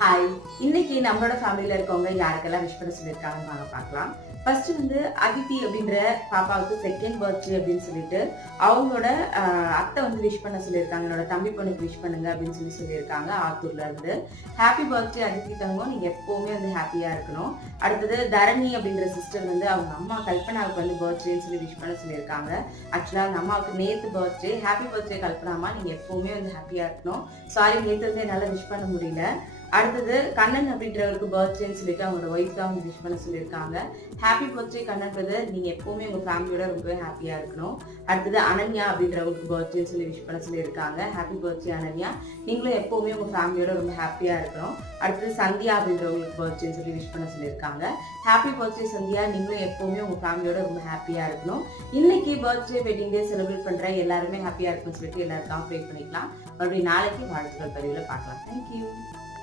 Hi. இன்னைக்கு நம்மளோட ஃபேமிலியில இருக்கவங்க யாருக்கெல்லாம் விஷ் பண்ண சொல்லியிருக்காங்கன்னு வாங்க பார்க்கலாம். ஃபர்ஸ்ட் வந்து அதித்தி அப்படின்ற பாப்பாவுக்கு செகண்ட் பர்த்டே அப்படின்னு சொல்லிட்டு அவங்களோட அத்தை வந்து விஷ் பண்ண சொல்லியிருக்காங்க. என்னோட தம்பி பொண்ணுக்கு விஷ் பண்ணுங்க அப்படின்னு சொல்லியிருக்காங்க ஆத்தூர்ல இருந்து. ஹாப்பி பர்த்டே அதித்தி தங்கம், நீங்க எப்பவுமே வந்து ஹாப்பியா இருக்கணும். அடுத்தது தரணி அப்படின்ற சிஸ்டர் வந்து அவங்க அம்மா கல்பனாவுக்கு வந்து பர்த்டேன்னு சொல்லி விஷ் பண்ண சொல்லியிருக்காங்க. ஆக்சுவலா அந்த அம்மாவுக்கு நேத்து பர்த்டே. ஹாப்பி பர்த்டே கல்பனாமா, நீங்க எப்பவுமே வந்து ஹாப்பியா இருக்கணும். சாரி, நேத்து வந்து என்னால விஷ் பண்ண முடியல. அடுத்தது கண்ணன் அப்படின்றவருக்கு பர்த்டேன்னு சொல்லிட்டு அவங்களோட ஒய்ஃப் தான் வந்து விஷ் பண்ண சொல்லியிருக்காங்க. ஹாப்பி பர்த்டே கண்ணன் பிரதர், நீங்க எப்பவுமே உங்க ஃபேமிலியோட ரொம்பவே ஹாப்பியா இருக்கணும். அடுத்தது அனன்யா அப்படின்றவங்களுக்கு பர்த்டேன்னு சொல்லி விஷ் பண்ண சொல்லியிருக்காங்க. ஹாப்பி பர்த்டே அனன்யா, நீங்களும் எப்பவுமே உங்க ஃபேமிலியோட ரொம்ப ஹாப்பியா இருக்கணும். அடுத்தது சந்தியா அப்படின்றவங்களுக்கு பர்த்டேன்னு சொல்லி விஷ் பண்ண சொல்லியிருக்காங்க. ஹாப்பி பர்த்டே சந்தியா, நீங்களும் எப்பவுமே உங்க ஃபேமிலியோட ரொம்ப ஹாப்பியா இருக்கணும். இன்னைக்கு பர்த்டே வெட்டிங் டே செலிப்ரேட் பண்ற எல்லாருமே ஹாப்பியா இருக்குன்னு சொல்லிட்டு எல்லாருக்கும் ப்ரே பண்ணிக்கலாம். மறுபடியும் நாளைக்கு வாழ்த்துக்கள் பதிவுல பார்க்கலாம். தேங்க்யூ.